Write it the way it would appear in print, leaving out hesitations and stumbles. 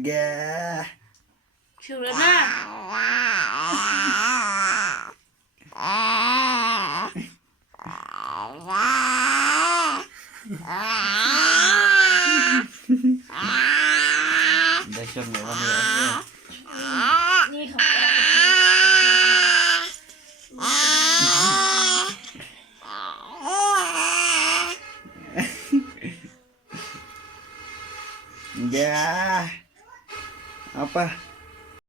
Agak. Sudah nah. Udah siap nggak kamu ya? Ini Enggak. Apa?